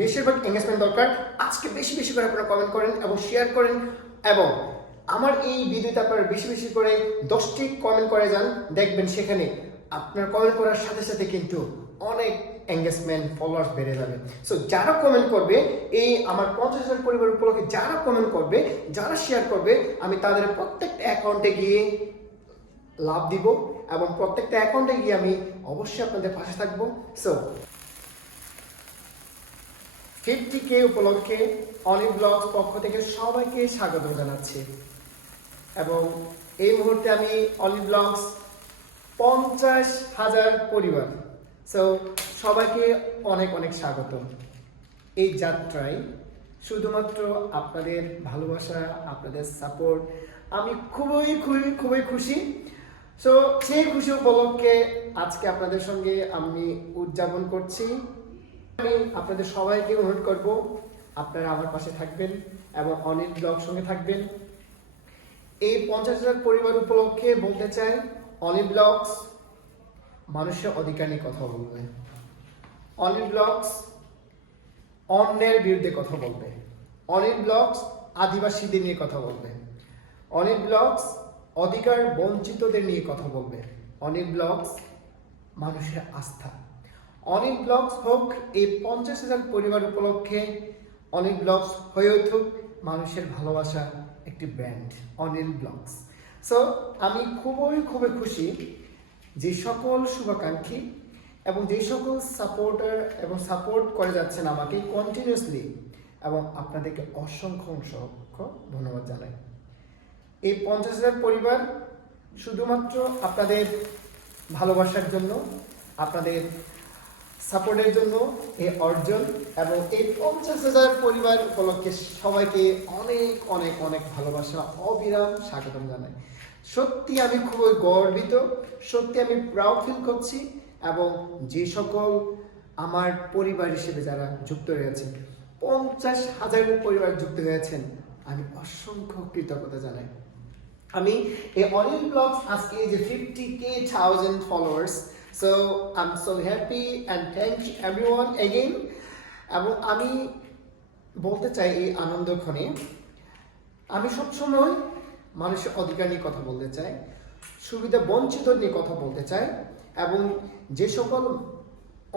বেশিরভাগ এঙ্গেজমেন্ট দরকার। আজকে বেশি বেশি করে আপনারা কমেন্ট করেন এবং শেয়ার করেন, এবং আমার এই ভিডিওতে আপনারা বেশি বেশি করে 10টি কমেন্ট করে যান, দেখবেন সেখানে আপনার কমেন্ট করার সাথে সাথে কিন্তু অনেক এঙ্গেজমেন্ট ফলোয়ার্স বেড়ে যাবে। সো যারা কমেন্ট করবে, এই আমার 50,000 পরিবার উপলক্ষে যারা কমেন্ট করবে, যারা শেয়ার করবে, আমি তাদের প্রত্যেকটা অ্যাকাউন্টে গিয়ে লাভ দিব এবং প্রত্যেকটা অ্যাকাউন্টে গিয়ে আমি অবশ্যই আপনাদের পাশে থাকবো। সো 50K উপলক্ষে অনিক ব্লগস পক্ষ থেকে সবাইকে স্বাগত জানাচ্ছি, এবং এই মুহূর্তে আমি অনিক ব্লগস 50,000 পরিবার, সো সবাইকে অনেক অনেক স্বাগত। এই যাত্রায় শুধুমাত্র আপনাদের ভালোবাসা, আপনাদের সাপোর্ট, আমি খুবই খুবই খুবই খুশি। সো সেই খুশি উপলক্ষে আজকে আপনাদের সঙ্গে আমি উদযাপন করছি। আমি আপনাদের সবাইকে অনুরোধ করব, আপনারা আমার পাশে থাকবেন এবং অনেক ব্লগ সঙ্গে থাকবেন। এই 50,000 পরিবার উপলক্ষে বলতে চাই, অনিক ব্লগস মানুষের অধিকার নিয়ে কথা বলবে, অনিক ব্লগস অন্যের বিরুদ্ধে কথা বলবে, অনিক ব্লগস আদিবাসীদের নিয়ে কথা বলবে, অনিক ব্লগস অধিকার বঞ্চিতদের নিয়ে কথা বলবে, অনিক ব্লগস মানুষের আস্থা। অনিক ব্লগস হোক এই 50,000 পরিবার উপলক্ষে, অনিক ব্লগস হয়ে উঠুক মানুষের ভালোবাসা একটি ব্র্যান্ড, অনিল ব্লগস। সো আমি খুবই খুবই খুশি যে সকল শুভাকাঙ্ক্ষী এবং যে সকল সাপোর্টার এবং সাপোর্ট করে যাচ্ছেন আমাকে কন্টিনিউয়াসলি, এবং আপনাদেরকে অসংখ্য অসংখ্য ধন্যবাদ জানাই। এই 50,000 পরিবার শুধুমাত্র আপনাদের ভালোবাসার জন্য, আপনাদের সাপোর্টের জন্য এই অর্জন, এবং এই 50,000 পরিবার উপলক্ষে সবাইকে অনেক অনেক অনেক ভালোবাসা, অবিরাম স্বাগতম জানাই। সত্যি আমি খুবই গর্বিত, সত্যি আমি প্রাউড ফিল করছি, এবং যে সকল আমার পরিবার হিসেবে যারা যুক্ত রয়েছেন, 50,000 পরিবার যুক্ত হয়েছেন, আমি অসংখ্য কৃতজ্ঞতা জানাই। আমি এই অনিল ব্লগস আজকে যে 50,000 followers, so I'm so happy and thank you everyone again. এবং আমি বলতে চাই এই আনন্দক্ষণে আমি সবসময় মানুষের অধিকার নিয়ে কথা বলতে চাই, সুবিধা বঞ্চিত নিয়ে কথা বলতে চাই, এবং যে সকল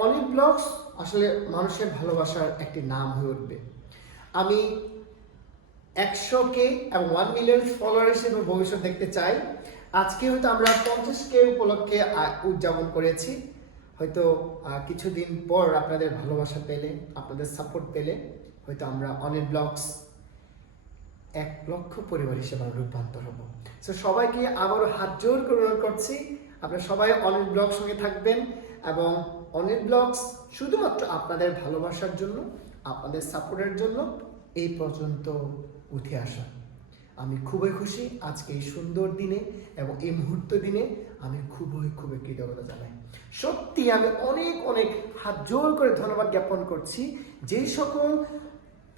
অনিক ব্লগস আসলে মানুষের ভালোবাসার একটি নাম হয়ে উঠবে। আমি 100K এবং 1 মিলিয়ন ফলোয়ার হিসেবে ভবিষ্যৎ দেখতে চাই। আজকে হয়তো আমরা 50K উপলক্ষে উদযাপন করেছি, হয়তো কিছুদিন পর আপনাদের ভালোবাসা পেলে, আপনাদের সাপোর্ট পেলে হয়তো আমরা অনিক ব্লগস 1 লক্ষ পরিবার হিসেবে রূপান্তর হব। সো সবাইকে আবারও হাত জোর করে অনুরোধ করছি, আপনারা সবাই অনিক ব্লগস সঙ্গে থাকবেন, এবং অনিক ব্লগস শুধুমাত্র আপনাদের ভালোবাসার জন্য, আপনাদের সাপোর্টের জন্য এই পর্যন্ত উঠে আসা। আমি খুবই খুশি আজকে এই সুন্দর দিনে এবং এই মুহূর্ত দিনে, আমি খুবই খুবই কৃতজ্ঞতা জানাই। সত্যি আমি অনেক অনেক হাত জোর করে ধন্যবাদ জ্ঞাপন করছি যে সকল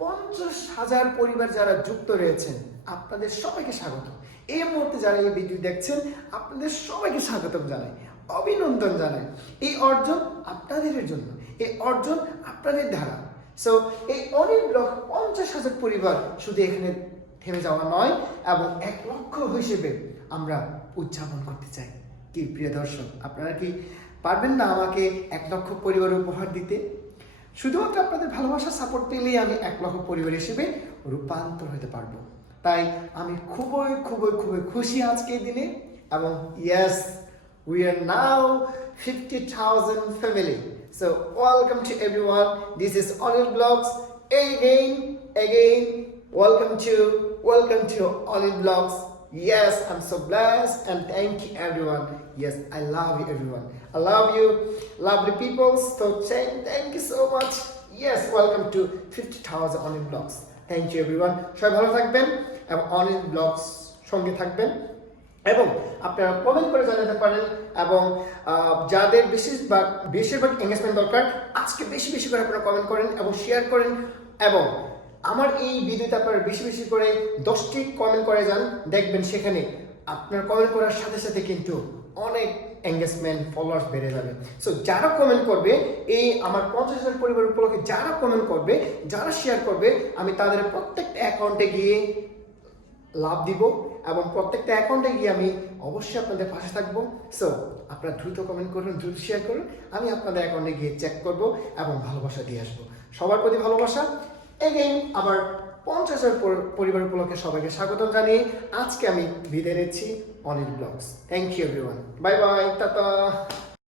50,000 পরিবার যারা যুক্ত রয়েছেন, আপনাদের সবাইকে স্বাগত। এই মুহূর্তে যারা এই ভিডিও দেখছেন, আপনাদের সবাইকে স্বাগতম জানাই, অভিনন্দন জানাই। এই অর্জন আপনাদের জন্য, এই অর্জন আপনাদের দ্বারা। সো এই অনিক ব্লগ 50,000 পরিবার শুধু এখানে থেমে যাওয়া নয়, এবং 1 লক্ষ হিসেবে আমরা উদযাপন করতে চাই। কি প্রিয় দর্শক, আপনারা কি পারবেন না আমাকে 1 লক্ষ পরিবার উপহার দিতে? শুধুমাত্র আপনাদের ভালোবাসা সাপোর্ট পেলেই আমি 1 লক্ষ পরিবার হিসেবে রূপান্তর হতে পারবো। তাই আমি খুবই খুবই খুবই খুশি আজকের দিনে, এবং yes, we are now 50,000 family. So welcome to everyone. This is Onil Vlogs. Again, welcome to Onil Vlogs. Yes, I'm so blessed, and thank you everyone. Yes, I love you everyone. I love you, lovely people. So thank you so much. Yes, welcome to 50,000 Onil Vlogs. Thank you everyone. সবাই ভালো থাকবেন এবং Onil Vlogs সঙ্গে থাকবেন, এবং আপনারা comment করে জানাতে পারেন, এবং যাদের বেশিরভাগ এঙ্গেজমেন্ট দরকার, আজকে বেশি বেশি করে আপনারা কমেন্ট করেন এবং শেয়ার করেন, এবং আমার এই ভিডিওতে আপনারা বেশি বেশি করে 10টি কমেন্ট করে যান, দেখবেন সেখানে আপনার কমেন্ট করার সাথে সাথে কিন্তু অনেক এঙ্গেজমেন্ট ফলোয়ার্স বেড়ে যাবে। সো যারা কমেন্ট করবে এই আমার 50,000 পরিবার উপলক্ষে যারা কমেন্ট করবে, যারা শেয়ার করবে, আমি তাদের প্রত্যেকটা অ্যাকাউন্টে গিয়ে লাভ দিব এবং প্রত্যেকটা অ্যাকাউন্টে গিয়ে আমি অবশ্যই আপনাদের পাশে থাকবো। সো আপনারা দ্রুত কমেন্ট করুন, দ্রুত শেয়ার করুন, আমি আপনাদের অ্যাকাউন্টে গিয়ে চেক করব এবং ভালোবাসা দিয়ে আসবো। সবার প্রতি ভালোবাসা। এগেইন আবার 50,000 পরিবার উপলক্ষে সবাইকে স্বাগতম জানিয়ে আজকে আমি বিদায় নিচ্ছি Anil blogs. Thank you everyone, bye bye, tata.